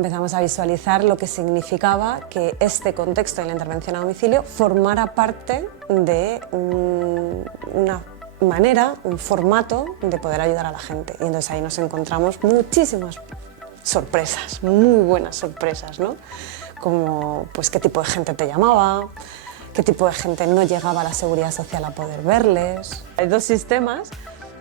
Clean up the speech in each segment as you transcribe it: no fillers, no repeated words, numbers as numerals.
empezamos a visualizar lo que significaba que este contexto de la intervención a domicilio formara parte de una manera, un formato de poder ayudar a la gente. Y entonces ahí nos encontramos muchísimas sorpresas, muy buenas sorpresas, ¿no? Como pues qué tipo de gente te llamaba, qué tipo de gente no llegaba a la seguridad social a poder verles. Hay dos sistemas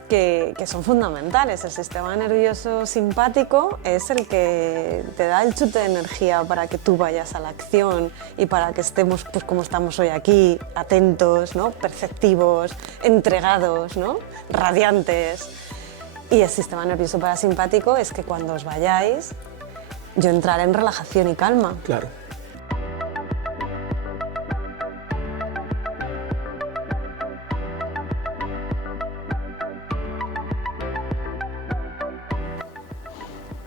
que son fundamentales. El sistema nervioso simpático es el que te da el chute de energía para que tú vayas a la acción y para que estemos pues, como estamos hoy aquí, atentos, ¿no? Perceptivos, entregados, ¿no? Radiantes. Y el sistema nervioso parasimpático es que cuando os vayáis, yo entraré en relajación y calma. Claro.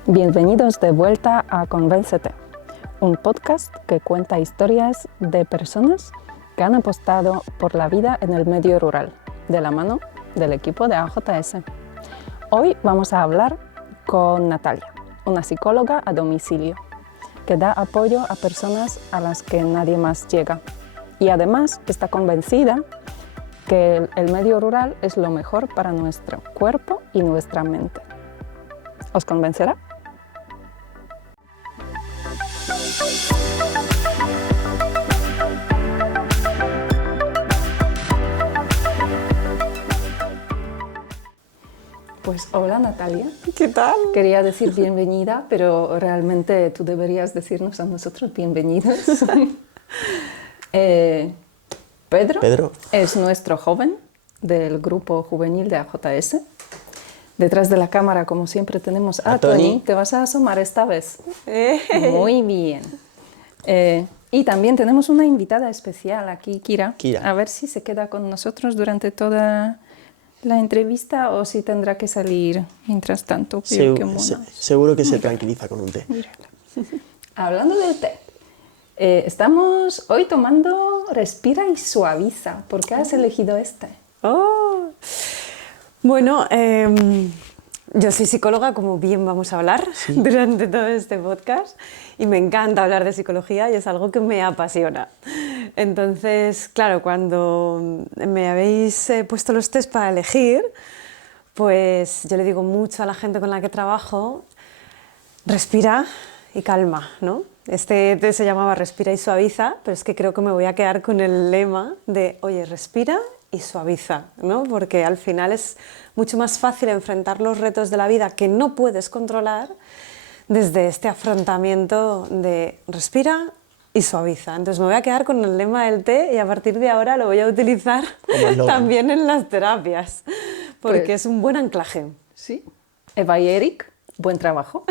Bienvenidos de vuelta a Convéncete, un podcast que cuenta historias de personas que han apostado por la vida en el medio rural, de la mano del equipo de AJS. Hoy vamos a hablar con Natalia, una psicóloga a domicilio, que da apoyo a personas a las que nadie más llega. Y además está convencida que el medio rural es lo mejor para nuestro cuerpo y nuestra mente. ¿Os convencerá? Pues hola Natalia. ¿Qué tal? Quería decir bienvenida, pero realmente tú deberías decirnos a nosotros bienvenidos. Pedro es nuestro joven del grupo juvenil de AJS. Detrás de la cámara, como siempre, tenemos a Toni. ¿Te vas a asomar esta vez? Muy bien. Y también tenemos una invitada especial aquí, Kira. A ver si se queda con nosotros durante toda la entrevista o si tendrá que salir mientras tanto. Seguro que se tranquiliza con un té. Hablando del té, estamos hoy tomando Respira y Suaviza. ¿Por qué has elegido este? Bueno, yo soy psicóloga, como bien vamos a hablar durante todo este podcast, y me encanta hablar de psicología y es algo que me apasiona. Entonces, claro, cuando me habéis puesto los test para elegir, pues yo le digo mucho a la gente con la que trabajo, respira y calma, ¿no? Este test se llamaba Respira y Suaviza, pero es que creo que me voy a quedar con el lema de, oye, respira y suaviza, ¿no? Porque al final es mucho más fácil enfrentar los retos de la vida que no puedes controlar desde este afrontamiento de respira y suaviza. Entonces me voy a quedar con el lema del té y a partir de ahora lo voy a utilizar también en las terapias, porque pues, es un buen anclaje. Sí. Eva y Eric, buen trabajo.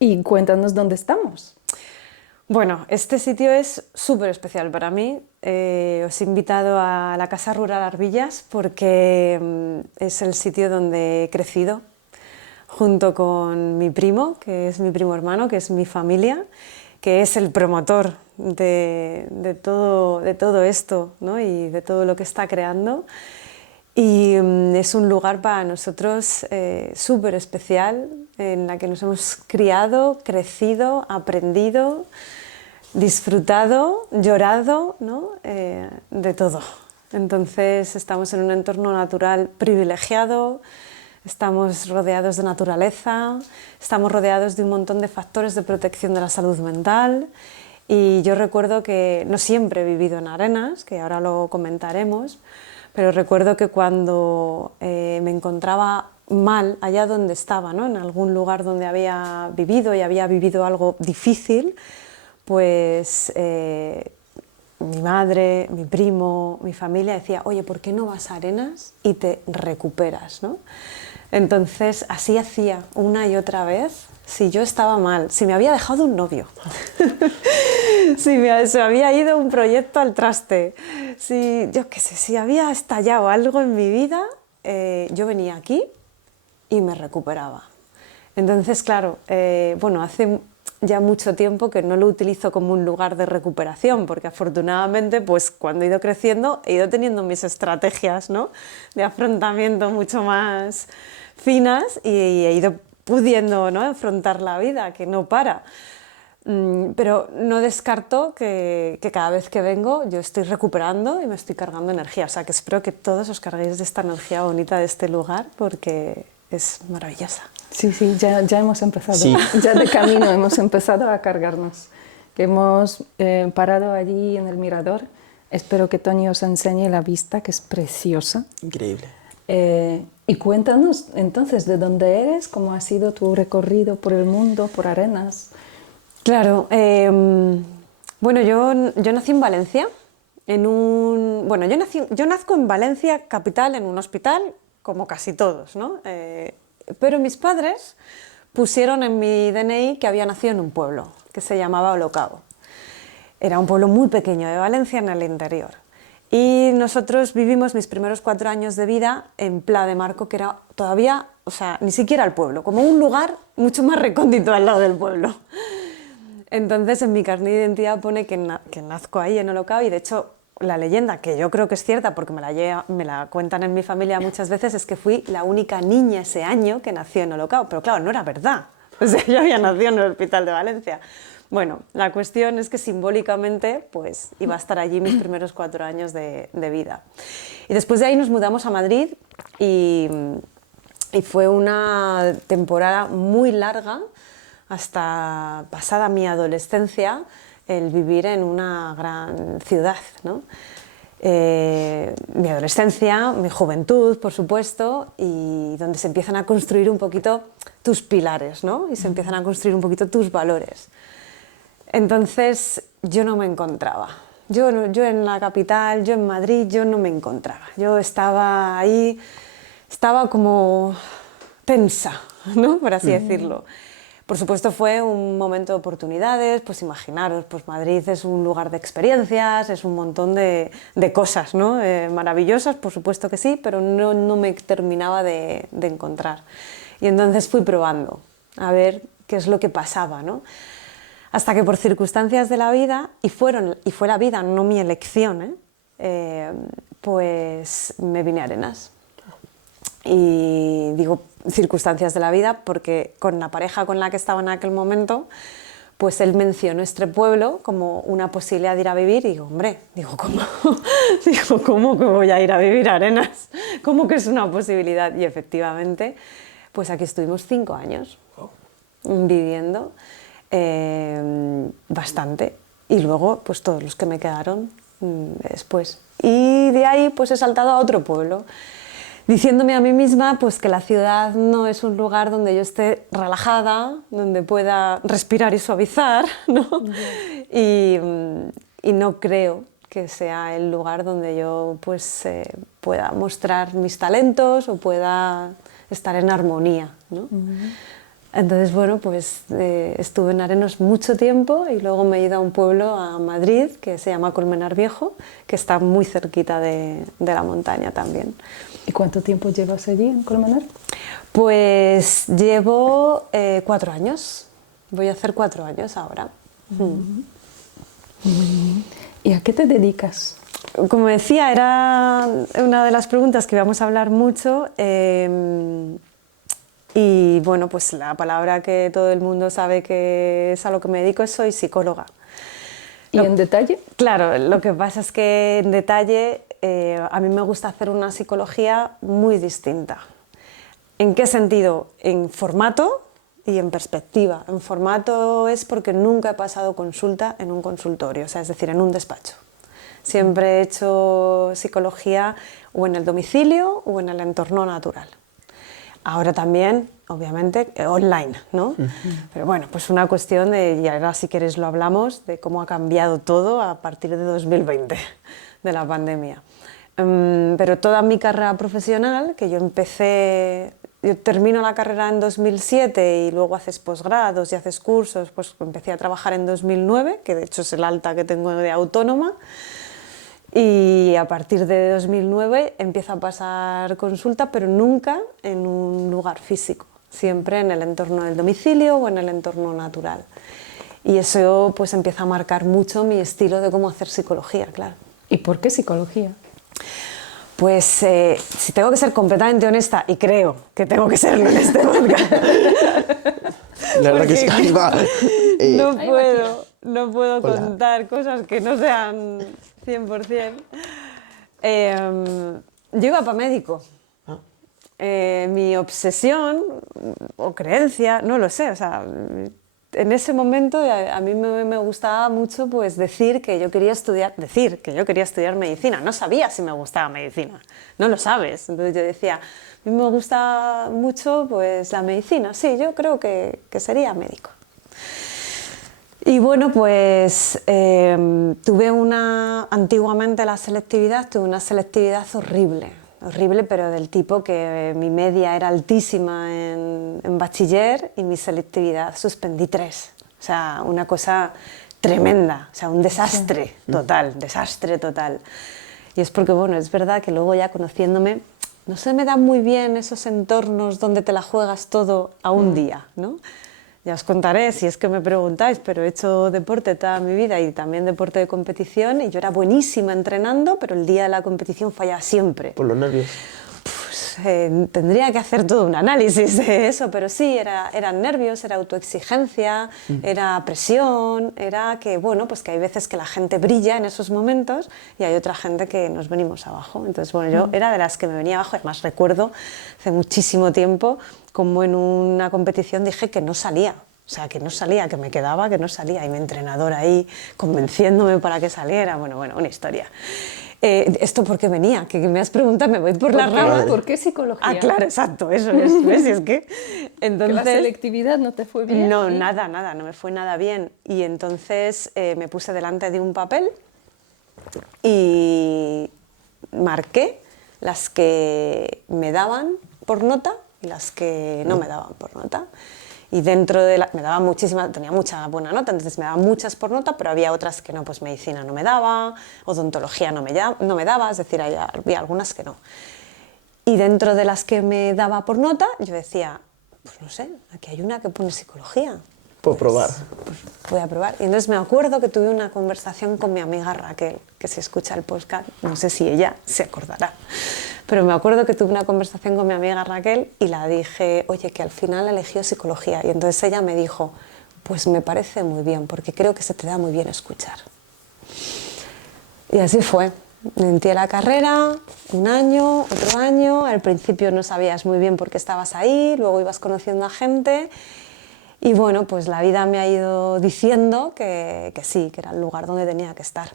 Y cuéntanos dónde estamos. Bueno, este sitio es súper especial para mí. Os he invitado a la Casa Rural Arbillas porque es el sitio donde he crecido, junto con mi primo, que es mi primo hermano, que es mi familia, que es el promotor de todo esto, ¿no? Y de todo lo que está creando. Y es un lugar para nosotros súper especial, en la que nos hemos criado, crecido, aprendido, disfrutado, llorado, ¿no? De todo. Entonces estamos en un entorno natural privilegiado, estamos rodeados de naturaleza, estamos rodeados de un montón de factores de protección de la salud mental. Y yo recuerdo que no siempre he vivido en Arenas, que ahora lo comentaremos, pero recuerdo que cuando me encontraba mal allá donde estaba, ¿no? En algún lugar donde había vivido y había vivido algo difícil, pues mi madre, mi primo, mi familia decía, oye, ¿por qué no vas a Arenas y te recuperas, ¿no? Entonces así hacía una y otra vez. Si yo estaba mal, si me había dejado un novio, si se había ido un proyecto al traste, si, yo qué sé, si había estallado algo en mi vida, yo venía aquí y me recuperaba. Entonces, claro, bueno, hace ya mucho tiempo que no lo utilizo como un lugar de recuperación, porque afortunadamente, pues cuando he ido creciendo, he ido teniendo mis estrategias, ¿no?, de afrontamiento mucho más finas y he ido pudiendo, ¿no?, enfrentar la vida, que no para. Pero no descarto que cada vez que vengo yo estoy recuperando y me estoy cargando energía. O sea, que espero que todos os carguéis de esta energía bonita de este lugar porque es maravillosa. Sí, sí, ya hemos empezado. Sí. Ya de camino hemos empezado a cargarnos. Que hemos parado allí en el mirador. Espero que Toni os enseñe la vista, que es preciosa. Increíble. Y cuéntanos entonces de dónde eres, cómo ha sido tu recorrido por el mundo, por Arenas. Claro, bueno, yo nací en Valencia, bueno, yo nazco en Valencia, capital, en un hospital, como casi todos, ¿no? Pero mis padres pusieron en mi DNI que había nacido en un pueblo, que se llamaba Olocau. Era un pueblo muy pequeño de Valencia, en el interior. Y nosotros vivimos mis primeros 4 años de vida en Pla de Marco, que era todavía, o sea, ni siquiera el pueblo, como un lugar mucho más recóndito al lado del pueblo. Entonces, en mi carnet de identidad pone que nazco ahí en Olocau, y de hecho, la leyenda, que yo creo que es cierta porque me la cuentan en mi familia muchas veces, es que fui la única niña ese año que nació en Olocau. Pero claro, no era verdad. O sea, yo había nacido en el Hospital de Valencia. Bueno, la cuestión es que simbólicamente pues, iba a estar allí mis primeros 4 años de vida. Y después de ahí nos mudamos a Madrid y fue una temporada muy larga, hasta pasada mi adolescencia, el vivir en una gran ciudad, ¿no? Mi adolescencia, mi juventud, por supuesto, y donde se empiezan a construir un poquito tus pilares, ¿no? Y se empiezan a construir un poquito tus valores. Entonces yo no me encontraba. Yo en la capital, yo en Madrid, yo no me encontraba. Yo estaba ahí, estaba como tensa, ¿no?, por así decirlo. Por supuesto fue un momento de oportunidades, pues imaginaros, pues Madrid es un lugar de experiencias, es un montón de cosas, ¿no?, maravillosas, por supuesto que sí, pero no me terminaba de encontrar. Y entonces fui probando a ver qué es lo que pasaba, ¿no? Hasta que por circunstancias de la vida, y fue la vida, no mi elección, pues me vine a Arenas. Y digo circunstancias de la vida porque con la pareja con la que estaba en aquel momento, pues él mencionó este pueblo como una posibilidad de ir a vivir, y digo, hombre, ¿cómo? ¿Cómo que voy a ir a vivir a Arenas? ¿Cómo que es una posibilidad? Y efectivamente, pues aquí estuvimos 5 años viviendo, bastante, y luego pues todos los que me quedaron después. Y de ahí pues he saltado a otro pueblo, diciéndome a mí misma pues que la ciudad no es un lugar donde yo esté relajada, donde pueda respirar y suavizar, ¿no? Y no creo que sea el lugar donde yo pues pueda mostrar mis talentos o pueda estar en armonía, ¿no? Entonces, bueno, pues estuve en Arenas mucho tiempo y luego me he ido a un pueblo, a Madrid, que se llama Colmenar Viejo, que está muy cerquita de la montaña también. ¿Y cuánto tiempo llevas allí en Colmenar? Pues llevo 4 años. Voy a hacer 4 años ahora. ¿Y a qué te dedicas? Como decía, era una de las preguntas que íbamos a hablar mucho. Y bueno, pues la palabra que todo el mundo sabe que es a lo que me dedico es soy psicóloga. ¿Y en detalle? Claro, lo que pasa es que en detalle a mí me gusta hacer una psicología muy distinta. ¿En qué sentido? En formato y en perspectiva. En formato es porque nunca he pasado consulta en un consultorio, o sea, es decir, en un despacho. Siempre he hecho psicología o en el domicilio o en el entorno natural. Ahora también, obviamente, online, ¿no? Pero bueno, pues una cuestión de, y ahora si queréis lo hablamos, de cómo ha cambiado todo a partir de 2020, de la pandemia. Pero toda mi carrera profesional, que yo termino la carrera en 2007 y luego haces posgrados y haces cursos, pues empecé a trabajar en 2009, que de hecho es el alta que tengo de autónoma. Y a partir de 2009 empieza a pasar consulta, pero nunca en un lugar físico, siempre en el entorno del domicilio o en el entorno natural. Y eso pues empieza a marcar mucho mi estilo de cómo hacer psicología, claro. ¿Y por qué psicología? Pues si tengo que ser completamente honesta, y creo que tengo que serlo en este podcast. La verdad que sí, ahí va. No puedo Hola. contar cosas que no sean 100%. Yo iba para médico. Ah. Mi obsesión o creencia, no lo sé, o sea, en ese momento a mí me gustaba mucho pues decir que yo quería estudiar medicina. No sabía si me gustaba medicina, no lo sabes. Entonces yo decía, a mí me gusta mucho pues la medicina, sí, yo creo que sería médico. Y bueno, pues antiguamente tuve una selectividad horrible, pero del tipo que mi media era altísima en bachiller y mi selectividad suspendí 3. O sea, una cosa tremenda, o sea, un desastre total. Y es porque, bueno, es verdad que luego ya conociéndome, no se me dan muy bien esos entornos donde te la juegas todo a un día, ¿no? Ya os contaré si es que me preguntáis, pero he hecho deporte toda mi vida y también deporte de competición y yo era buenísima entrenando, pero el día de la competición fallaba siempre. Por los nervios. Pues, tendría que hacer todo un análisis de eso, pero sí, eran nervios, era autoexigencia, era presión, era que, bueno, pues que hay veces que la gente brilla en esos momentos y hay otra gente que nos venimos abajo. Entonces, bueno, yo era de las que me venía abajo, además recuerdo hace muchísimo tiempo como en una competición dije que no salía. O sea, que no salía, que me quedaba, que no salía. Y mi entrenador ahí convenciéndome para que saliera. Bueno, una historia. ¿Esto por qué venía? Que me has preguntado, me voy por las ramas. ¿Por qué psicología? Ah, claro, exacto, eso es. ¿Ves? Y es que, entonces, ¿Que la selectividad no te fue bien? No, nada, no me fue nada bien. Y entonces me puse delante de un papel y marqué las que me daban por nota y las que no me daban por nota. Y dentro de me daba muchísimas, tenía mucha buena nota, entonces me daban muchas por nota, pero había otras que no, pues medicina no me daba, odontología no me daba, es decir, había algunas que no. Y dentro de las que me daba por nota, yo decía, pues no sé, aquí hay una que pone psicología. Puedo probar. Pues voy a probar. Y entonces me acuerdo que tuve una conversación con mi amiga Raquel, que si escucha el podcast, no sé si ella se acordará, pero me acuerdo que tuve una conversación con mi amiga Raquel y la dije, oye, que al final eligió psicología. Y entonces ella me dijo, pues me parece muy bien, porque creo que se te da muy bien escuchar. Y así fue. Me metí a la carrera, un año, otro año, al principio no sabías muy bien por qué estabas ahí, luego ibas conociendo a gente. Y bueno, pues la vida me ha ido diciendo que sí, que era el lugar donde tenía que estar.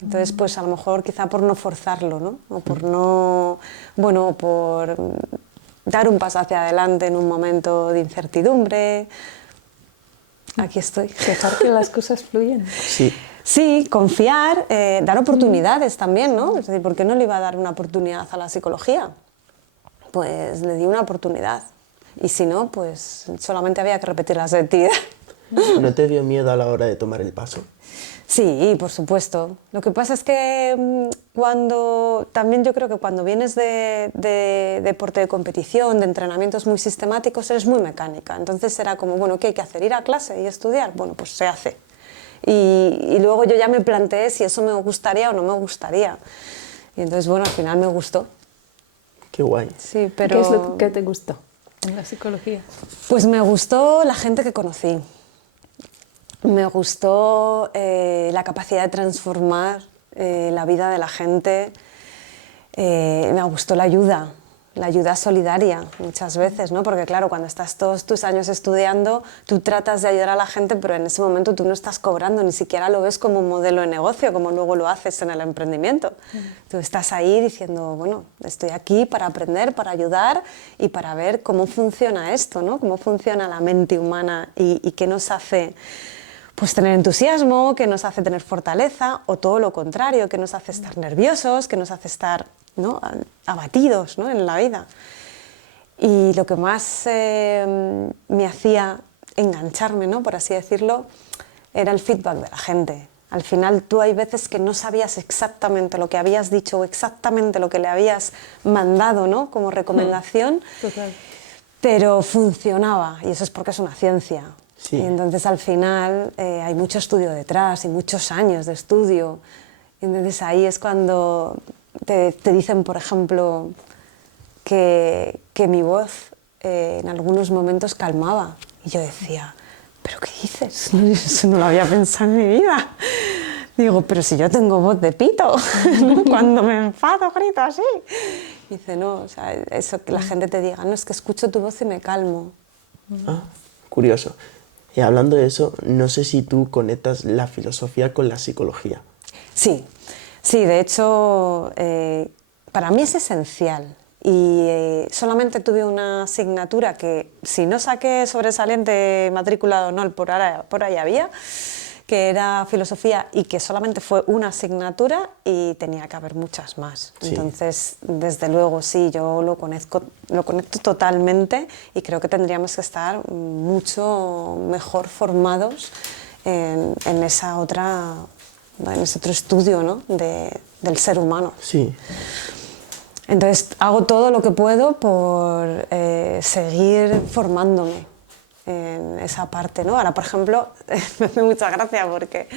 Entonces, pues a lo mejor quizá por no forzarlo, ¿no? O por no, bueno, por dar un paso hacia adelante en un momento de incertidumbre. Aquí estoy. Dejar que las cosas fluyen. Sí. Sí, confiar, dar oportunidades también, ¿no? Es decir, ¿por qué no le iba a dar una oportunidad a la psicología? Pues le di una oportunidad. Y si no, pues solamente había que repetir la selectividad. ¿No te dio miedo a la hora de tomar el paso? Sí, por supuesto. Lo que pasa es que también yo creo que cuando vienes de deporte de competición, de entrenamientos muy sistemáticos, eres muy mecánica. Entonces era como, bueno, ¿qué hay que hacer? ¿Ir a clase y estudiar? Bueno, pues se hace. Y luego yo ya me planteé si eso me gustaría o no me gustaría. Y entonces, bueno, al final me gustó. Qué guay. Sí, pero... ¿Qué es lo que te gustó en la psicología? Pues me gustó la gente que conocí. Me gustó la capacidad de transformar la vida de la gente. Me gustó la ayuda solidaria muchas veces, ¿no? Porque claro, cuando estás todos tus años estudiando, tú tratas de ayudar a la gente, pero en ese momento tú no estás cobrando, ni siquiera lo ves como un modelo de negocio, como luego lo haces en el emprendimiento. Tú estás ahí diciendo, bueno, estoy aquí para aprender, para ayudar y para ver cómo funciona esto, ¿no? Cómo funciona la mente humana y qué nos hace... pues tener entusiasmo, que nos hace tener fortaleza, o todo lo contrario, que nos hace estar nerviosos, que nos hace estar, ¿no?, abatidos, ¿no?, en la vida. Y lo que más me hacía engancharme, ¿no?, por así decirlo, era el feedback de la gente. Al final tú hay veces que no sabías exactamente lo que habías dicho o exactamente lo que le habías mandado, ¿no?, como recomendación, Total. pero funcionaba, y eso es porque es una ciencia. Sí. Y entonces al final hay mucho estudio detrás y muchos años de estudio. Y entonces ahí es cuando te dicen, por ejemplo, que mi voz en algunos momentos calmaba. Y yo decía, ¿pero qué dices? No, eso no lo había pensado en mi vida. Digo, pero si yo tengo voz de pito, cuando me enfado grito así. Y dice, no, o sea, eso que la gente te diga, no, es que escucho tu voz y me calmo. Ah, curioso. Y hablando de eso, no sé si tú conectas la filosofía con la psicología. Sí, sí, de hecho, para mí es esencial. Y solamente tuve una asignatura que, si no saqué sobresaliente, matrícula de honor, por ahí había, que era filosofía, y que solamente fue una asignatura y tenía que haber muchas más. Sí. Entonces, desde luego, sí, yo lo conecto totalmente, y creo que tendríamos que estar mucho mejor formados en ese otro estudio, ¿no? del ser humano. Sí. Entonces hago todo lo que puedo por seguir formándome en esa parte, ¿no? Ahora, por ejemplo, me hace mucha gracia porque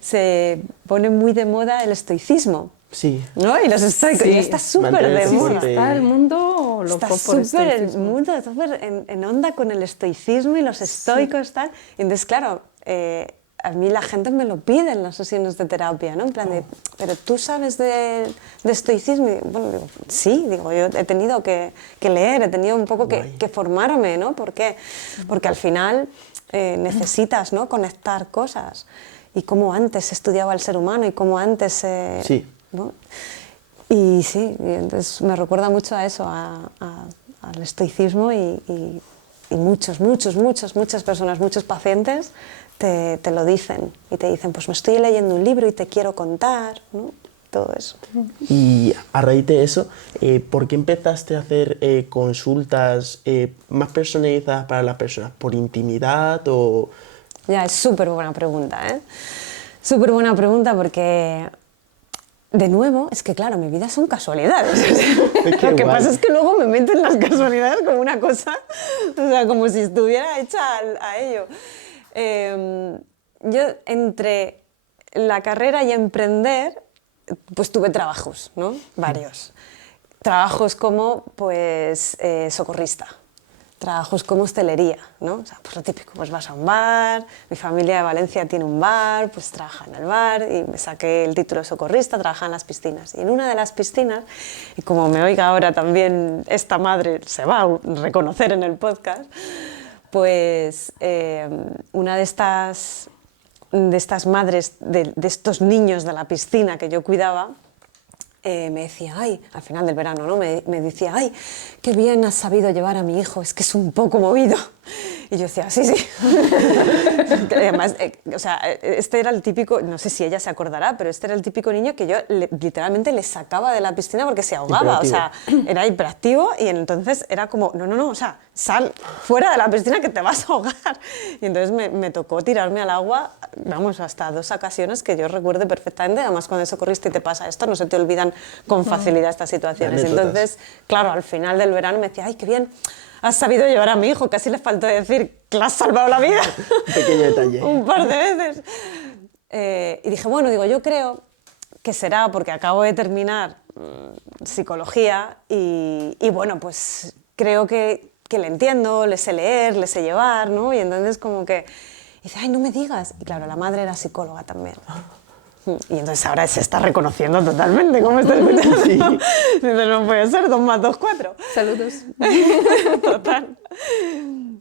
se pone muy de moda el estoicismo. Sí. ¿No? Y los estoicos, Sí. y está súper Mantenerse de moda. fuerte. Está el mundo loco Está por súper el estoicismo. mundo, súper en onda con el estoicismo y los estoicos, tal. Y entonces, claro, a mí la gente me lo pide en las sesiones de terapia, ¿no? En plan de, ¿pero tú sabes de estoicismo? Y, bueno, digo, sí, digo, yo he tenido que leer, he tenido un poco que formarme, ¿no? ¿Por qué? Porque al final necesitas, ¿no? Conectar cosas. Y cómo antes se estudiaba el ser humano y cómo antes... Sí. ¿no? Y sí, y entonces me recuerda mucho a eso, al estoicismo, y muchas personas, muchos pacientes te lo dicen y te dicen, pues me estoy leyendo un libro y te quiero contar, ¿no? Todo eso. Y a raíz de eso, ¿por qué empezaste a hacer consultas más personalizadas para las personas? ¿Por intimidad o...? Ya, es súper buena pregunta, ¿eh? Súper buena pregunta porque... De nuevo, es que claro, mi vida son casualidades. Lo que pasa es que luego me meto en las casualidades como una cosa, o sea, como si estuviera hecha a ello. Yo, entre la carrera y emprender, pues tuve trabajos, ¿no? Varios. Trabajos como, pues, socorrista. Trabajos como hostelería, ¿no? O sea, pues lo típico, pues vas a un bar, mi familia de Valencia tiene un bar, pues trabaja en el bar, y me saqué el título de socorrista, trabajaba en las piscinas. Y en una de las piscinas, y como me oiga ahora también esta madre se va a reconocer en el podcast, pues una de estas madres, de estos niños de la piscina que yo cuidaba, me decía, ay, al final del verano, ¿no? Me decía, ay, qué bien has sabido llevar a mi hijo, es que es un poco movido. Y yo decía, sí, sí. Además, o sea, este era el típico, no sé si ella se acordará, pero este era el típico niño que yo literalmente le sacaba de la piscina porque se ahogaba. O sea, era hiperactivo, y entonces era como, no, o sea, sal fuera de la piscina que te vas a ahogar. Y entonces me tocó tirarme al agua, vamos, hasta 2 ocasiones que yo recuerde perfectamente. Además, cuando eres socorrista y te pasa esto, no se te olvidan con facilidad estas situaciones. Entonces, claro, al final del verano me decía, ay, qué bien has sabido llevar a mi hijo, casi le faltó decir que le has salvado la vida. Pequeño detalle. Un par de veces. Y dije, bueno, digo, yo creo que será porque acabo de terminar psicología y bueno, pues creo que le entiendo, le sé leer, le sé llevar, ¿no? Y entonces como que dice, ay, no me digas. Y claro, la madre era psicóloga también. Y entonces ahora se está reconociendo totalmente, ¿cómo está escuchando? Sí. Dice, no puede ser, 2 más 2, 4. Saludos. Total.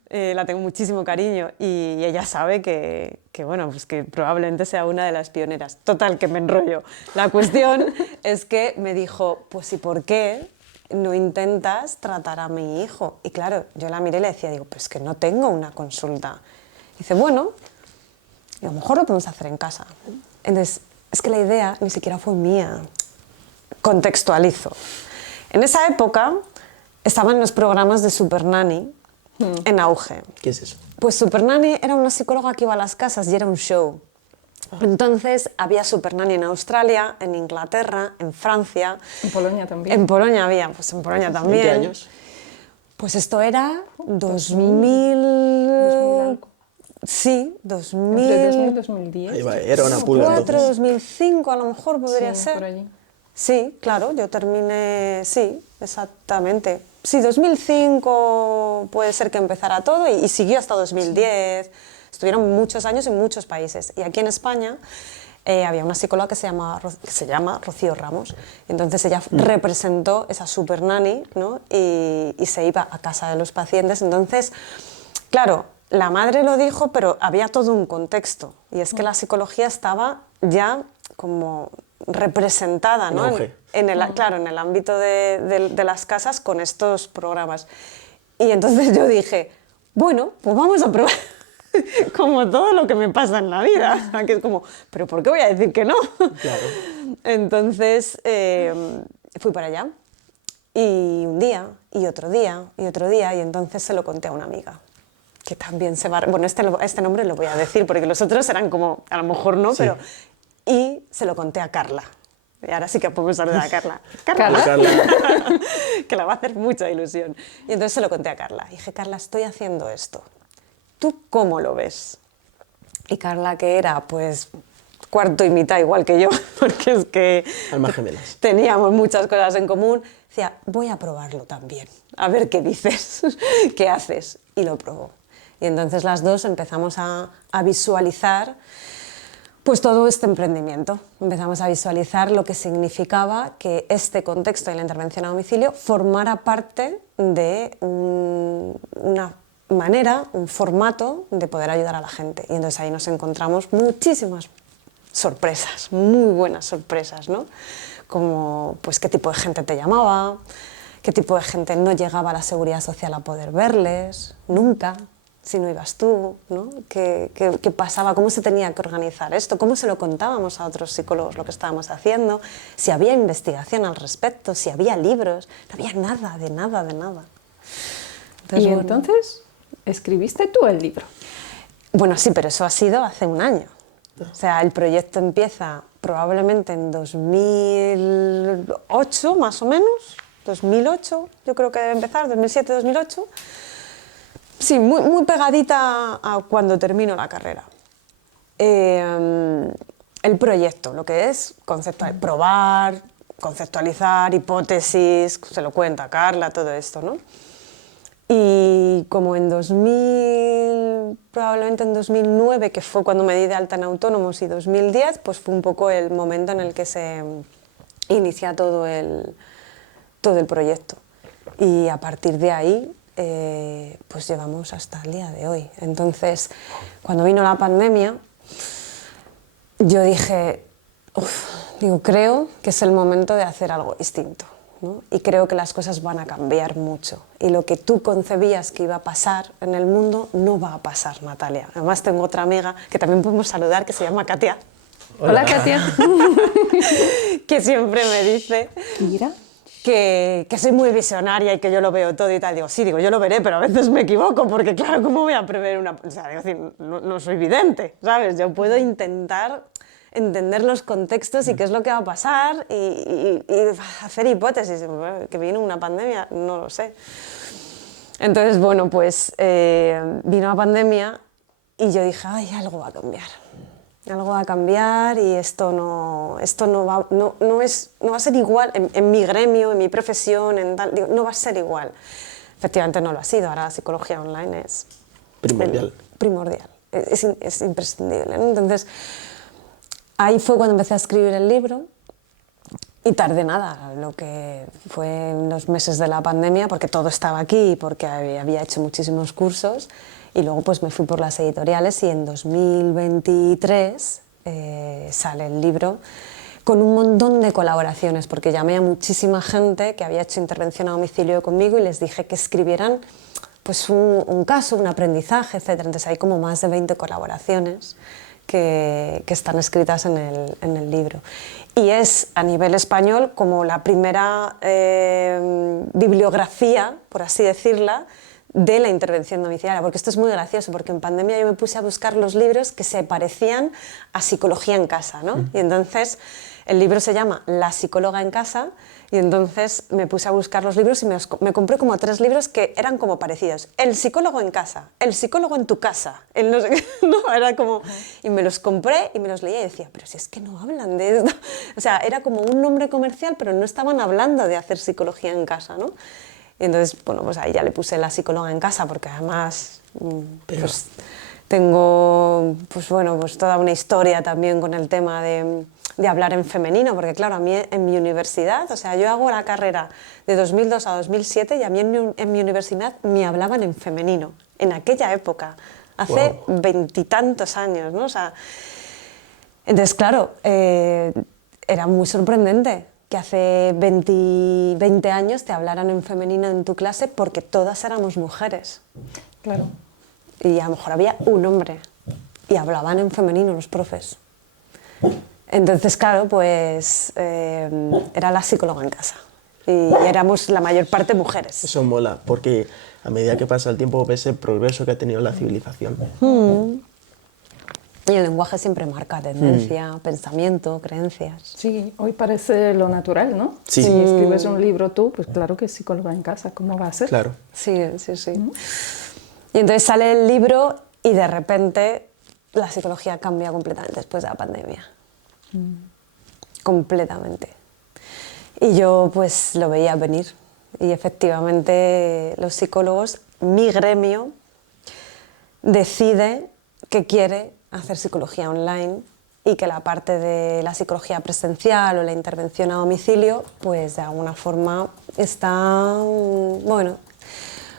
La tengo muchísimo cariño, y ella sabe que bueno, pues que probablemente sea una de las pioneras. Total, que me enrollo. La cuestión es que me dijo, pues ¿y por qué no intentas tratar a mi hijo? Y claro, yo la miré y le decía, digo, pues que no tengo una consulta. Dice, bueno, a lo mejor lo podemos hacer en casa. Entonces, es que la idea ni siquiera fue mía. Contextualizo. En esa época estaban los programas de Supernanny en auge. ¿Qué es eso? Pues Supernanny era una psicóloga que iba a las casas y era un show. Entonces había Supernanny en Australia, en Inglaterra, en Francia. En Polonia también. En Polonia había, pues en Polonia también. ¿En qué años? Pues esto era 2000 Sí, 2000. Entre 2000 y 2010. Ahí va, era una pulga 2004, entonces. 2005 a lo mejor podría Sí, ser. por allí. Sí, claro, yo terminé, sí, exactamente. Sí, 2005 puede ser que empezara todo y siguió hasta 2010. Estuvieron muchos años en muchos países. Y aquí en España había una psicóloga que se llama Rocío Ramos. Entonces ella representó esa super nanny, ¿no? y se iba a casa de los pacientes. Entonces, claro, la madre lo dijo, pero había todo un contexto. Y es que la psicología estaba ya como representada, ¿no? Claro, en el ámbito de las casas con estos programas. Y entonces yo dije, bueno, pues vamos a probar. Como todo lo que me pasa en la vida, o sea, que es como, pero ¿por qué voy a decir que no? Claro. Entonces fui para allá y un día y otro día y otro día y entonces se lo conté a una amiga que también se va, bueno, este nombre lo voy a decir porque los otros eran como, a lo mejor no, Sí. pero y se lo conté a Carla. Y ahora sí que podemos saludar a Carla. Hola, Carla. Que la va a hacer mucha ilusión. Y entonces se lo conté a Carla. Y dije, Carla, estoy haciendo esto. ¿Tú cómo lo ves? Y Carla, que era pues cuarto y mitad igual que yo, porque es que Almas gemelas. teníamos muchas cosas en común, decía, voy a probarlo también, a ver qué dices, qué haces. Y lo probó. Y entonces las dos empezamos a visualizar pues todo este emprendimiento. Empezamos a visualizar lo que significaba que este contexto de la intervención a domicilio formara parte de una manera, un formato de poder ayudar a la gente. Y entonces ahí nos encontramos muchísimas sorpresas, muy buenas sorpresas, ¿no? Como pues qué tipo de gente te llamaba, qué tipo de gente no llegaba a la seguridad social a poder verles, nunca, si no ibas tú, ¿no? ¿Qué pasaba? ¿Cómo se tenía que organizar esto? ¿Cómo se lo contábamos a otros psicólogos lo que estábamos haciendo? Si había investigación al respecto, si había libros, no había nada, de nada, de nada. Entonces, y bueno, entonces escribiste tú el libro. Bueno, sí, pero eso ha sido hace un año. O sea, el proyecto empieza probablemente en 2008, más o menos. 2008, yo creo que debe empezar, 2007, 2008. Sí, muy pegadita a cuando termino la carrera. El proyecto, lo que es probar, conceptualizar, hipótesis, se lo cuenta Carla, todo esto, ¿no? Y como probablemente en 2009, que fue cuando me di de alta en Autónomos, y 2010, pues fue un poco el momento en el que se inicia todo el proyecto. Y a partir de ahí, pues llevamos hasta el día de hoy. Entonces, cuando vino la pandemia, yo dije, creo que es el momento de hacer algo distinto, ¿no? Y creo que las cosas van a cambiar mucho. Y lo que tú concebías que iba a pasar en el mundo no va a pasar, Natalia. Además, tengo otra amiga que también podemos saludar, que se llama Katia. Hola, Katia. Que siempre me dice... Mira. Que soy muy visionaria y que yo lo veo todo y tal. Digo, sí, yo lo veré, pero a veces me equivoco, porque claro, ¿cómo voy a prever una...? O sea, digo, no soy vidente, ¿sabes? Yo puedo intentar entender los contextos y qué es lo que va a pasar y hacer hipótesis. Que viene una pandemia, no lo sé. Entonces, bueno, pues vino la pandemia y yo dije, ay, algo va a cambiar. Algo va a cambiar y esto no va a ser igual en mi gremio, en mi profesión, no va a ser igual. Efectivamente no lo ha sido, ahora la psicología online es primordial, es imprescindible, ¿no? Entonces, ahí fue cuando empecé a escribir el libro y tardé nada, lo que fue en los meses de la pandemia, porque todo estaba aquí, porque había hecho muchísimos cursos. Y luego pues me fui por las editoriales y en 2023 sale el libro con un montón de colaboraciones, porque llamé a muchísima gente que había hecho intervención a domicilio conmigo y les dije que escribieran pues un caso, un aprendizaje, etc. Entonces hay como más de 20 colaboraciones que están escritas en el libro. Y es a nivel español como la primera bibliografía, por así decirla, de la intervención domiciliaria, porque esto es muy gracioso, porque en pandemia yo me puse a buscar los libros que se parecían a psicología en casa, ¿no? Y entonces el libro se llama La psicóloga en casa, y entonces me puse a buscar los libros y me compré como 3 libros que eran como parecidos. El psicólogo en casa, el psicólogo en tu casa, el no sé qué, ¿no? Era como... Y me los compré y me los leía y decía, pero si es que no hablan de esto. O sea, era como un nombre comercial, pero no estaban hablando de hacer psicología en casa, ¿no? Y entonces, bueno, pues ahí ya le puse La psicóloga en casa, porque además pues, tengo pues, bueno, pues toda una historia también con el tema de hablar en femenino, porque claro, a mí en mi universidad, o sea, yo hago la carrera de 2002 a 2007 y a mí en mi universidad me hablaban en femenino, en aquella época, hace 20 y tantos años, ¿no? O sea, entonces, claro, era muy sorprendente que hace 20 años te hablaran en femenino en tu clase porque todas éramos mujeres. Claro. Y a lo mejor había un hombre y hablaban en femenino los profes. Entonces, claro, pues era la psicóloga en casa y éramos la mayor parte mujeres. Eso mola, porque a medida que pasa el tiempo ves el progreso que ha tenido la civilización. Y el lenguaje siempre marca tendencia, pensamiento, creencias. Sí, hoy parece lo natural, ¿no? Sí. Si escribes un libro tú, pues claro que es psicóloga en casa, ¿cómo va a ser? Claro. Sí, sí, sí. Y entonces sale el libro y de repente la psicología cambia completamente después de la pandemia. Completamente. Y yo pues lo veía venir. Y efectivamente los psicólogos, mi gremio, decide que quiere hacer psicología online y que la parte de la psicología presencial o la intervención a domicilio, pues de alguna forma está, bueno,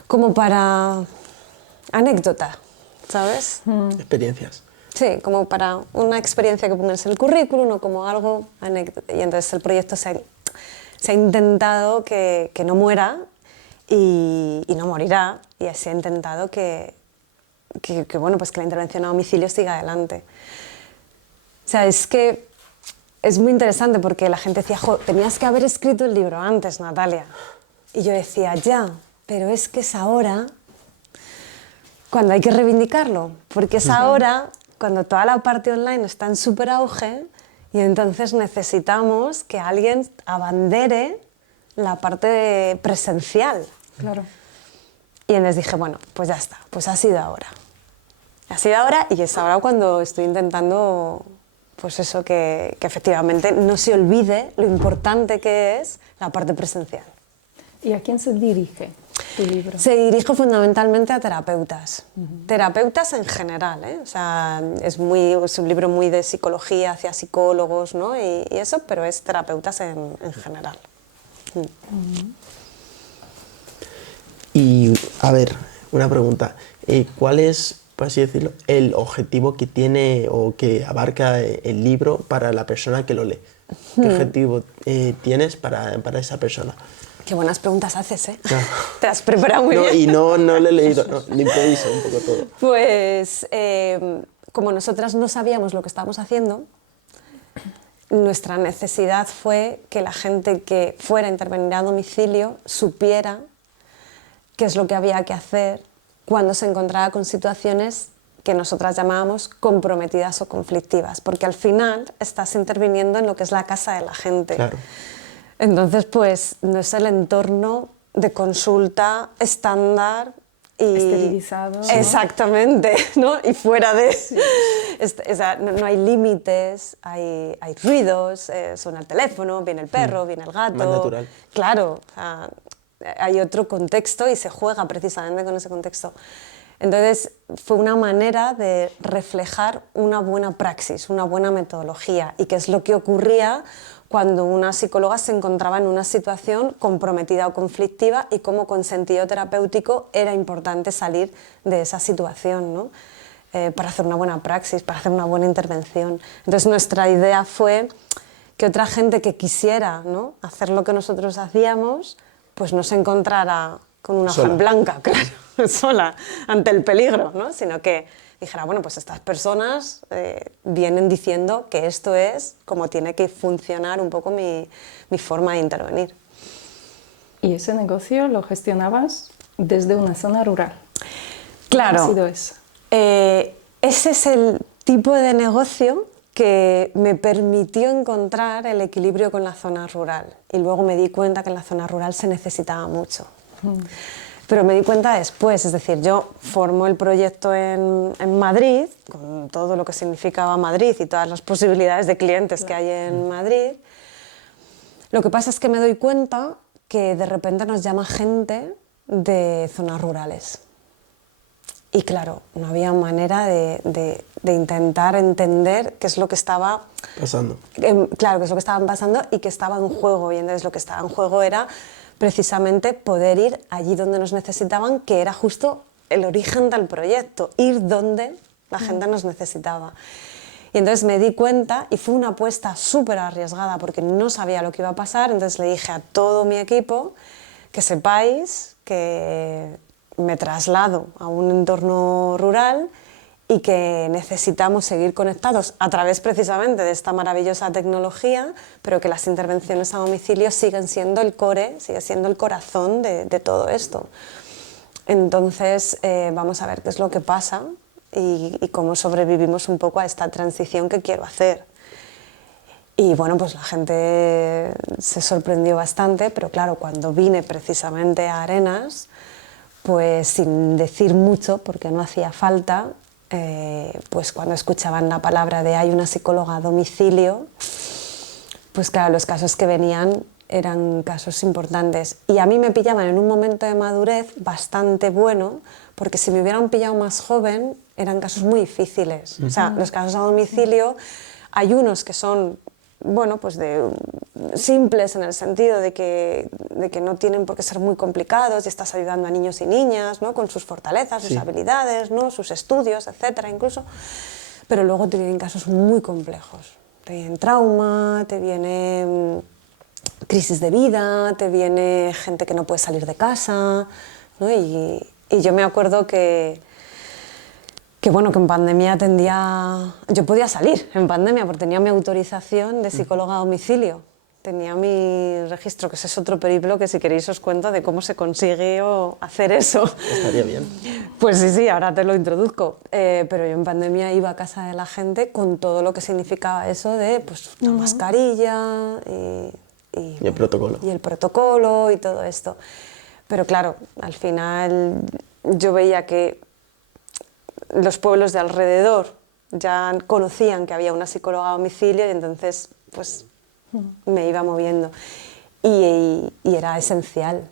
como para anécdota, ¿sabes? Experiencias. Sí, como para una experiencia que pongas en el currículum o como algo anécdota. Y entonces el proyecto se ha intentado que no muera y no morirá, y se ha intentado que bueno, pues que la intervención a domicilio siga adelante. O sea, es que es muy interesante porque la gente decía, jo, tenías que haber escrito el libro antes, Natalia. Y yo decía, ya, pero es que es ahora cuando hay que reivindicarlo, porque es ahora cuando toda la parte online está en súper auge y entonces necesitamos que alguien abandere la parte presencial. Claro. Y entonces dije, bueno, pues ya está, pues ha sido ahora. Ha sido ahora y es ahora cuando estoy intentando, pues eso, que efectivamente no se olvide lo importante que es la parte presencial. ¿Y a quién se dirige tu libro? Se dirige fundamentalmente a terapeutas, terapeutas en general, ¿eh? O sea, es un libro muy de psicología hacia psicólogos, ¿no? y eso, pero es terapeutas en general. Y, a ver, una pregunta. ¿Cuál es, por así decirlo, el objetivo que tiene o que abarca el libro para la persona que lo lee? ¿Qué objetivo tienes para esa persona? Qué buenas preguntas haces, ¿eh? No. Te has preparado muy bien. Y no lo he leído, no, le improviso un poco todo. Pues, como nosotras no sabíamos lo que estábamos haciendo, nuestra necesidad fue que la gente que fuera a intervenir a domicilio supiera qué es lo que había que hacer cuando se encontraba con situaciones que nosotras llamábamos comprometidas o conflictivas, porque al final estás interviniendo en lo que es la casa de la gente. Claro. Entonces, pues no es el entorno de consulta estándar y Esterilizado, ¿no? Exactamente, ¿no? Y fuera de... Sí. O sea, no hay límites, hay ruidos, suena el teléfono, viene el perro, viene el gato... Más natural. Claro, o sea, hay otro contexto y se juega precisamente con ese contexto. Entonces, fue una manera de reflejar una buena praxis, una buena metodología, y qué es lo que ocurría cuando una psicóloga se encontraba en una situación comprometida o conflictiva y cómo con sentido terapéutico era importante salir de esa situación, ¿no? Para hacer una buena praxis, para hacer una buena intervención. Entonces nuestra idea fue que otra gente que quisiera, ¿no?, hacer lo que nosotros hacíamos, pues no se encontrara con una hoja en blanca, claro, sola, ante el peligro, ¿no?, sino que dijera, bueno, pues estas personas vienen diciendo que esto es como tiene que funcionar un poco mi forma de intervenir. ¿Y ese negocio lo gestionabas desde una zona rural. Claro. ¿Cómo ha sido eso? Ese es el tipo de negocio que me permitió encontrar el equilibrio con la zona rural. Y luego me di cuenta que en la zona rural se necesitaba mucho. Pero me di cuenta después, es decir, yo formo el proyecto en Madrid, con todo lo que significaba Madrid y todas las posibilidades de clientes que hay en Madrid. Lo que pasa es que me doy cuenta que de repente nos llama gente de zonas rurales. Y claro, no había manera de intentar entender qué es lo que estaba pasando. Claro, qué es lo que estaba pasando y qué estaba en juego. Y entonces lo que estaba en juego era precisamente poder ir allí donde nos necesitaban, que era justo el origen del proyecto, ir donde la gente nos necesitaba. Y entonces me di cuenta, y fue una apuesta súper arriesgada porque no sabía lo que iba a pasar, entonces le dije a todo mi equipo que sepáis que me traslado a un entorno rural y que necesitamos seguir conectados a través precisamente de esta maravillosa tecnología, pero que las intervenciones a domicilio siguen siendo el core, sigue siendo el corazón de todo esto. Entonces, vamos a ver qué es lo que pasa y cómo sobrevivimos un poco a esta transición que quiero hacer. Y bueno, pues la gente se sorprendió bastante, pero claro, cuando vine precisamente a Arenas, pues sin decir mucho, porque no hacía falta, pues cuando escuchaban la palabra de hay una psicóloga a domicilio, pues claro, los casos que venían eran casos importantes. Y a mí me pillaban en un momento de madurez bastante bueno, porque si me hubieran pillado más joven, eran casos muy difíciles. O sea, los casos a domicilio, hay unos que son, bueno, pues simples en el sentido de que no tienen por qué ser muy complicados y estás ayudando a niños y niñas, ¿no? Con sus fortalezas, sus habilidades, ¿no? Sus estudios, etcétera, incluso. Pero luego te vienen casos muy complejos. Te viene trauma, te viene crisis de vida, te viene gente que no puede salir de casa, ¿no? Y yo me acuerdo que bueno, que en pandemia yo podía salir en pandemia porque tenía mi autorización de psicóloga a domicilio. Tenía mi registro, que ese es otro periplo que si queréis os cuento de cómo se consigue hacer eso. Estaría bien. Pues sí, ahora te lo introduzco. Pero yo en pandemia iba a casa de la gente con todo lo que significaba eso de pues, una mascarilla Y el protocolo. Y el protocolo y todo esto. Pero claro, al final yo veía que los pueblos de alrededor ya conocían que había una psicóloga a domicilio y entonces pues me iba moviendo. Y era esencial.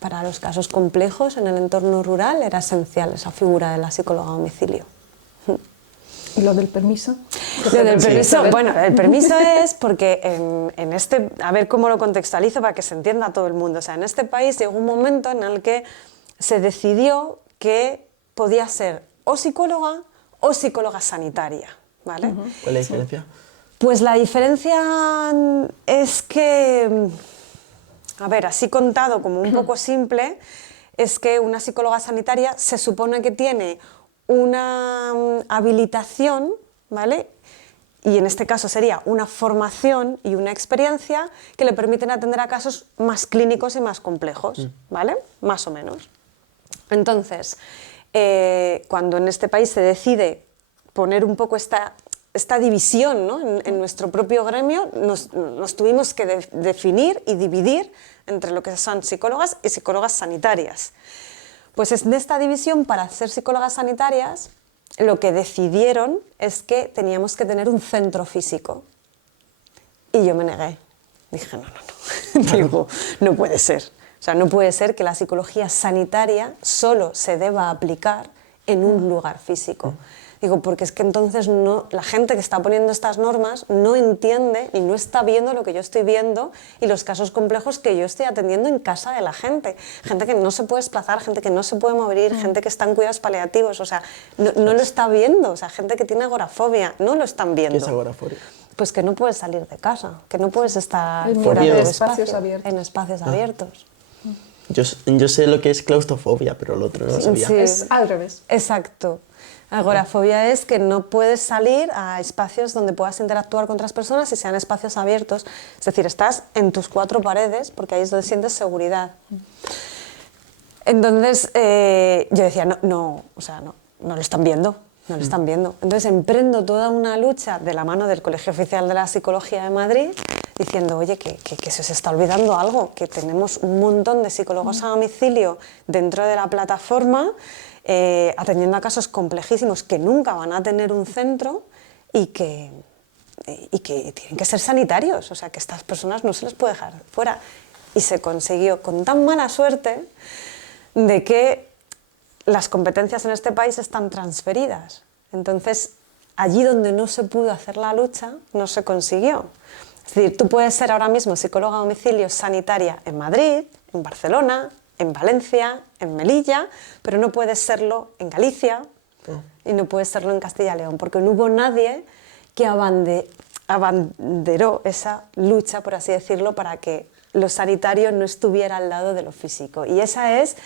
Para los casos complejos en el entorno rural era esencial esa figura de la psicóloga a domicilio. ¿Y lo del permiso? Lo del permiso, bueno, el permiso es porque en este, a ver cómo lo contextualizo para que se entienda a todo el mundo. O sea, en este país llegó un momento en el que se decidió que podía ser o psicóloga sanitaria, ¿vale? ¿Cuál es la diferencia? Pues la diferencia es que, a ver, así contado como un poco simple, es que una psicóloga sanitaria se supone que tiene una habilitación, ¿vale? Y en este caso sería una formación y una experiencia que le permiten atender a casos más clínicos y más complejos, ¿vale? Más o menos. Entonces, cuando en este país se decide poner un poco esta división, ¿no? en nuestro propio gremio, nos tuvimos que definir y dividir entre lo que son psicólogas y psicólogas sanitarias. Pues en esta división, para ser psicólogas sanitarias, lo que decidieron es que teníamos que tener un centro físico. Y yo me negué. Dije, no. Digo, no puede ser. O sea, no puede ser que la psicología sanitaria solo se deba aplicar en un lugar físico. Digo, porque es que entonces la gente que está poniendo estas normas no entiende y no está viendo lo que yo estoy viendo y los casos complejos que yo estoy atendiendo en casa de la gente. Gente que no se puede desplazar, gente que no se puede mover, gente que está en cuidados paliativos, o sea, no lo está viendo. O sea, gente que tiene agorafobia, no lo están viendo. ¿Qué es agorafobia? Pues que no puedes salir de casa, que no puedes estar fuera de espacios abiertos. en espacios abiertos. Yo sé lo que es claustrofobia, pero lo otro no lo sabía. Sí. Es al revés. Exacto. Agorafobia es que no puedes salir a espacios donde puedas interactuar con otras personas y sean espacios abiertos. Es decir, estás en tus cuatro paredes porque ahí es donde sientes seguridad. Entonces yo decía, no lo están viendo, no lo están viendo. Entonces emprendo toda una lucha de la mano del Colegio Oficial de la Psicología de Madrid, diciendo, oye, que se os está olvidando algo, que tenemos un montón de psicólogos a domicilio dentro de la plataforma, atendiendo a casos complejísimos que nunca van a tener un centro y que tienen que ser sanitarios, o sea, que estas personas no se les puede dejar fuera. Y se consiguió con tan mala suerte de que las competencias en este país están transferidas. Entonces, allí donde no se pudo hacer la lucha, no se consiguió. Es decir, tú puedes ser ahora mismo psicóloga a domicilio sanitaria en Madrid, en Barcelona, en Valencia, en Melilla, pero no puedes serlo en Galicia y no puedes serlo en Castilla y León, porque no hubo nadie que abanderó esa lucha, por así decirlo, para que lo sanitario no estuviera al lado de lo físico. Y ese es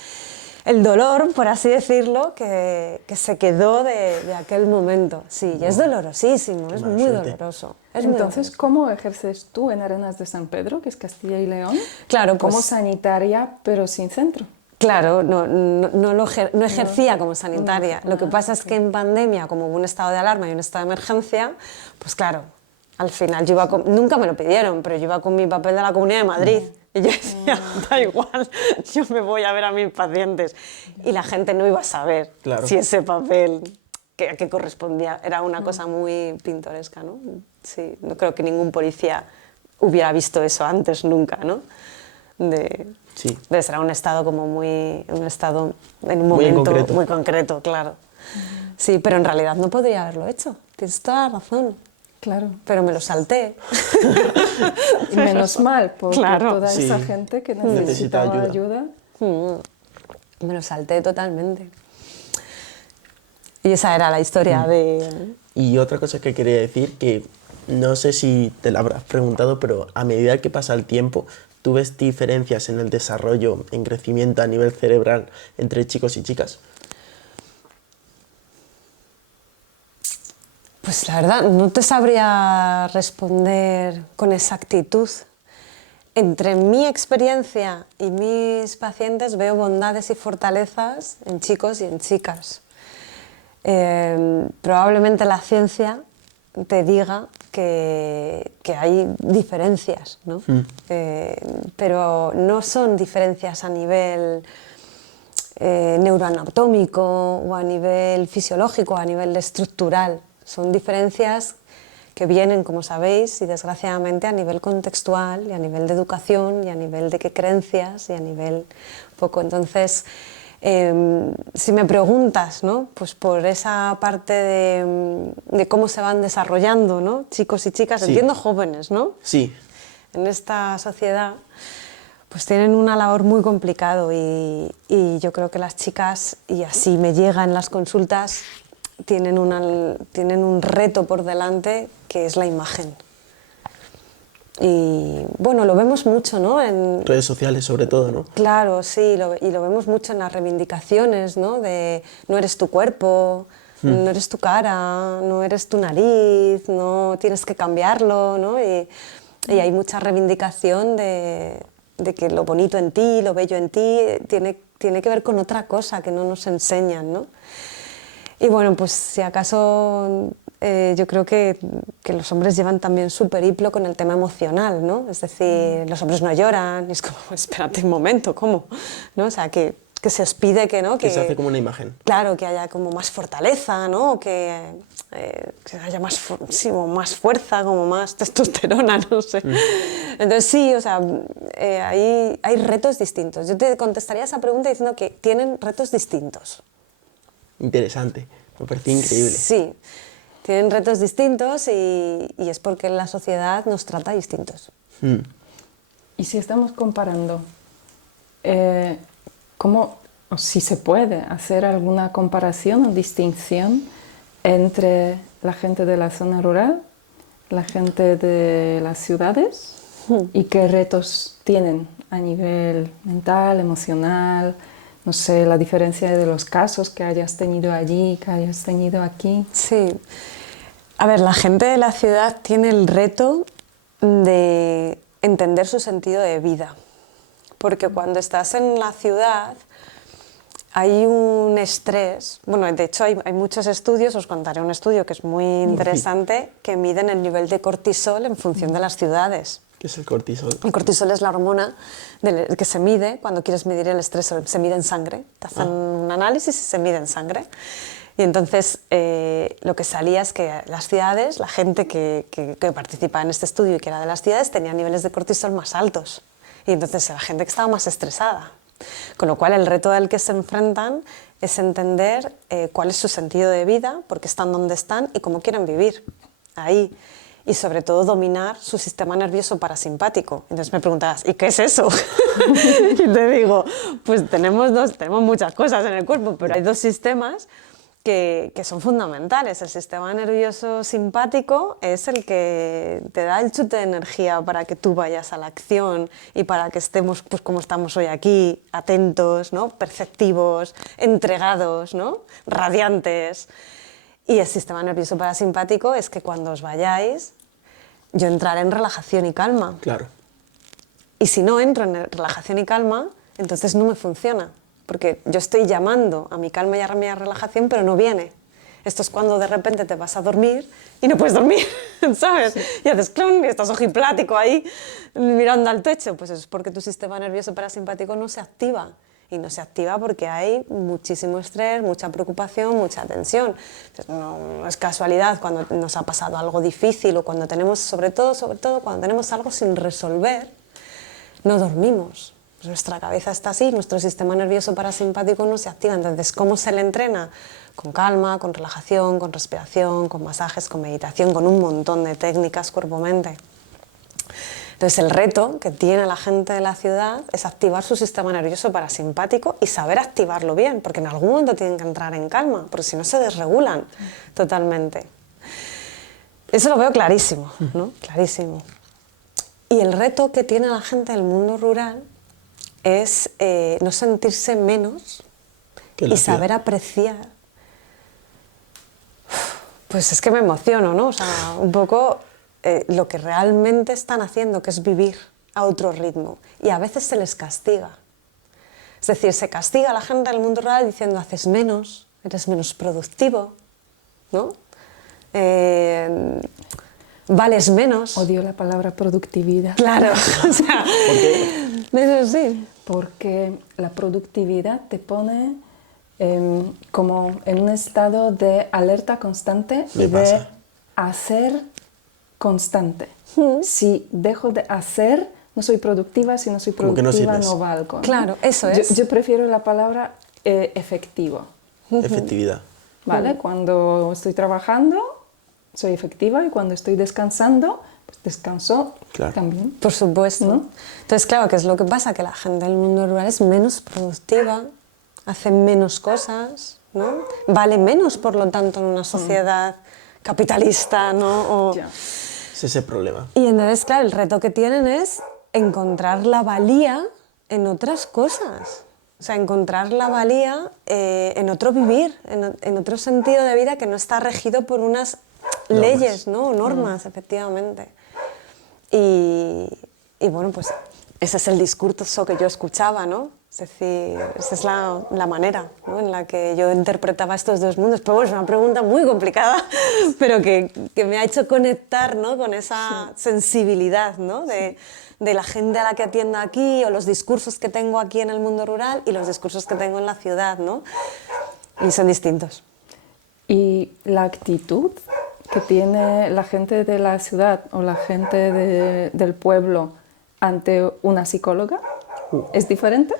el dolor, por así decirlo, que se quedó de aquel momento. Sí, y es dolorosísimo, es muy doloroso. Entonces, ¿cómo ejerces tú en Arenas de San Pedro, que es Castilla y León? Claro, pues, como sanitaria, pero sin centro. Claro, no ejercía como sanitaria. Lo que pasa es que en pandemia, como hubo un estado de alarma y un estado de emergencia, pues claro, al final yo iba nunca me lo pidieron, pero yo iba con mi papel de la Comunidad de Madrid. Y yo decía, da igual, yo me voy a ver a mis pacientes. Y la gente no iba a saber si ese papel que correspondía era una cosa muy pintoresca, ¿no? Sí, no creo que ningún policía hubiera visto eso antes nunca, ¿no? De ser un estado como en un momento muy concreto, claro. Sí, pero en realidad no podría haberlo hecho. Tienes toda la razón. Claro. Pero me lo salté. Y menos mal, por toda esa gente que necesitaba ayuda. Me lo salté totalmente. Y esa era la historia de... Y otra cosa que quería decir, que no sé si te la habrás preguntado, pero a medida que pasa el tiempo, ¿tú ves diferencias en el desarrollo, en crecimiento a nivel cerebral entre chicos y chicas? Pues la verdad, no te sabría responder con exactitud. Entre mi experiencia y mis pacientes veo bondades y fortalezas en chicos y en chicas. Probablemente la ciencia te diga que hay diferencias, ¿no? Pero no son diferencias a nivel neuroanatómico o a nivel fisiológico, a nivel estructural. Son diferencias que vienen, como sabéis, y desgraciadamente a nivel contextual y a nivel de educación y a nivel de qué creencias y a nivel poco. Entonces, si me preguntas, ¿no? Pues por esa parte de cómo se van desarrollando, ¿no? Chicos y chicas, entiendo jóvenes, ¿no? Sí. En esta sociedad, pues tienen una labor muy complicada y yo creo que las chicas, y así me llega en las consultas, tienen un reto por delante que es la imagen. Y bueno, lo vemos mucho, ¿no? En redes sociales sobre todo, ¿no? Claro, sí, y lo vemos mucho en las reivindicaciones, ¿no? De no eres tu cuerpo, no eres tu cara, no eres tu nariz, no tienes que cambiarlo, ¿no? Y hay mucha reivindicación de que lo bonito en ti, lo bello en ti, tiene que ver con otra cosa que no nos enseñan, ¿no? Y bueno, pues si acaso yo creo que los hombres llevan también su periplo con el tema emocional, ¿no? Es decir, los hombres no lloran, y es como, espérate un momento, ¿cómo? ¿No? O sea, que se os pide que, ¿no? Que se hace como una imagen. Claro, que haya como más fortaleza, ¿no? Que haya más fuerza, como más testosterona, no sé. Entonces sí, o sea, hay retos distintos. Yo te contestaría esa pregunta diciendo que tienen retos distintos. Interesante, me parece increíble. Sí, tienen retos distintos y es porque la sociedad nos trata distintos. Y si estamos comparando, ¿cómo, o si se puede hacer alguna comparación o distinción entre la gente de la zona rural, la gente de las ciudades y qué retos tienen a nivel mental, emocional? No sé, la diferencia de los casos que hayas tenido allí, que hayas tenido aquí. Sí. A ver, la gente de la ciudad tiene el reto de entender su sentido de vida. Porque cuando estás en la ciudad, hay un estrés, bueno, de hecho hay muchos estudios, os contaré un estudio que es muy interesante, que miden el nivel de cortisol en función de las ciudades. ¿Qué es el cortisol? El cortisol es la hormona que se mide cuando quieres medir el estrés, se mide en sangre, te hacen un análisis y se mide en sangre. Y entonces lo que salía es que las ciudades, la gente que participaba en este estudio y que era de las ciudades, tenía niveles de cortisol más altos. Y entonces la gente que estaba más estresada. Con lo cual el reto al que se enfrentan es entender cuál es su sentido de vida, por qué están donde están y cómo quieren vivir ahí. Y sobre todo dominar su sistema nervioso parasimpático. Entonces me preguntabas, ¿y qué es eso? Y te digo, pues tenemos muchas cosas en el cuerpo, pero hay dos sistemas que son fundamentales. El sistema nervioso simpático es el que te da el chute de energía para que tú vayas a la acción y para que estemos pues, como estamos hoy aquí, atentos, ¿no? Perceptivos, entregados, ¿no? Radiantes. Y el sistema nervioso parasimpático es que cuando os vayáis, yo entraré en relajación y calma. Claro. Y si no entro en relajación y calma, entonces no me funciona. Porque yo estoy llamando a mi calma y a mi relajación, pero no viene. Esto es cuando de repente te vas a dormir y no puedes dormir, ¿sabes? Sí. Y haces clon y estás ojiplático ahí mirando al techo. Pues eso es porque tu sistema nervioso parasimpático no se activa. Y no se activa porque hay muchísimo estrés, mucha preocupación, mucha tensión. Entonces, no es casualidad cuando nos ha pasado algo difícil o cuando tenemos, sobre todo cuando tenemos algo sin resolver, no dormimos. Pues nuestra cabeza está así, nuestro sistema nervioso parasimpático no se activa. Entonces, ¿cómo se le entrena? Con calma, con relajación, con respiración, con masajes, con meditación, con un montón de técnicas cuerpo-mente. Entonces el reto que tiene la gente de la ciudad es activar su sistema nervioso parasimpático y saber activarlo bien, porque en algún momento tienen que entrar en calma, porque si no se desregulan totalmente. Eso lo veo clarísimo, ¿no? Clarísimo. Y el reto que tiene la gente del mundo rural es no sentirse menos y saber apreciar. Pues es que me emociono, ¿no? O sea, un poco... lo que realmente están haciendo, que es vivir a otro ritmo. Y a veces se les castiga. Es decir, se castiga a la gente del mundo rural diciendo haces menos, eres menos productivo, ¿no? Vales menos. Odio la palabra productividad. Claro, o sea, ¿por qué? Eso sí. Porque la productividad te pone como en un estado de alerta constante y de hacer constante. Si dejo de hacer, no soy productiva. Si no soy productiva, no valgo, ¿no? Claro, eso es. Yo prefiero la palabra efectivo. Efectividad. ¿Vale? Cuando estoy trabajando, soy efectiva, y cuando estoy descansando, pues descanso también. Por supuesto. ¿No? Entonces, claro, ¿qué es lo que pasa? Que la gente del mundo rural es menos productiva, hace menos cosas, ¿no? Vale menos, por lo tanto, en una sociedad capitalista, ¿no? O... Es ese problema. Y entonces, claro, el reto que tienen es encontrar la valía en otras cosas. O sea, encontrar la valía en otro vivir, en otro sentido de vida que no está regido por unas leyes, ¿no? Normas, efectivamente. Y bueno, pues ese es el discurso que yo escuchaba, ¿no? Es decir, esa es la manera, ¿no? En la que yo interpretaba estos dos mundos. Pero bueno, es una pregunta muy complicada, pero que me ha hecho conectar, ¿no? Con esa sensibilidad, ¿no? De la gente a la que atiendo aquí, o los discursos que tengo aquí en el mundo rural y los discursos que tengo en la ciudad, ¿no? Y son distintos. Y la actitud que tiene la gente de la ciudad o la gente del pueblo ante una psicóloga, ¿es diferente?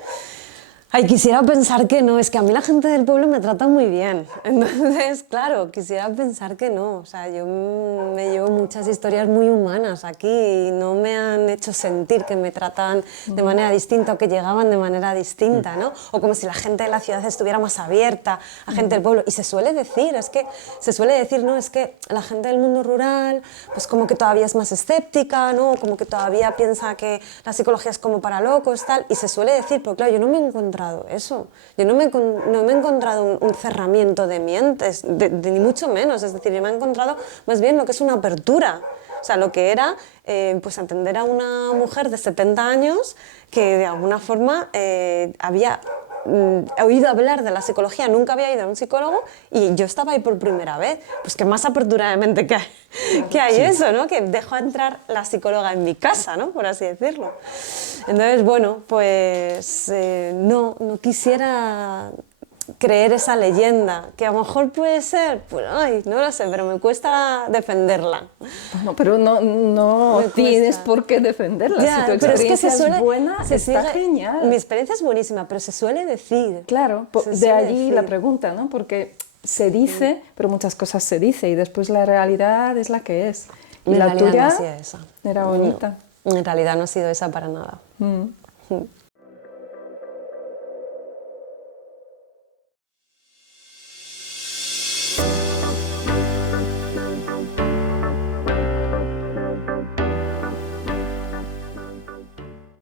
Ay, quisiera pensar que no, es que a mí la gente del pueblo me trata muy bien. Entonces, claro, quisiera pensar que no. O sea, yo me llevo muchas historias muy humanas aquí y no me han hecho sentir que me tratan de manera distinta o que llegaban de manera distinta, ¿no? O como si la gente de la ciudad estuviera más abierta a gente del pueblo. Y se suele decir, no, es que la gente del mundo rural, pues como que todavía es más escéptica, ¿no? Como que todavía piensa que la psicología es como para locos, tal. Y se suele decir, pero claro, yo no me he encontrado eso. Yo no me he encontrado un cerramiento de mientes, ni mucho menos. Es decir, yo me he encontrado más bien lo que es una apertura. O sea, lo que era pues atender a una mujer de 70 años que de alguna forma había he oído hablar de la psicología, nunca había ido a un psicólogo y yo estaba ahí por primera vez. Pues que más aperturadamente que hay eso, ¿no? Que dejo entrar la psicóloga en mi casa, ¿no? Por así decirlo. Entonces, bueno, pues no quisiera creer esa leyenda, que a lo mejor puede ser, pues ay, no lo sé, pero me cuesta defenderla. Bueno, pero no Me tienes cuesta. por qué defenderla. Ya, Si tu pero es que experiencia se suele, es buena, se está sigue- genial. Mi experiencia es buenísima, pero se suele decir. Claro, Se de suele allí la decir. pregunta, ¿no? Porque se dice, pero muchas cosas se dice y después la realidad es la que es. Y Mi la realidad tuya no ha sido esa. era bonita. No, en realidad no ha sido esa para nada.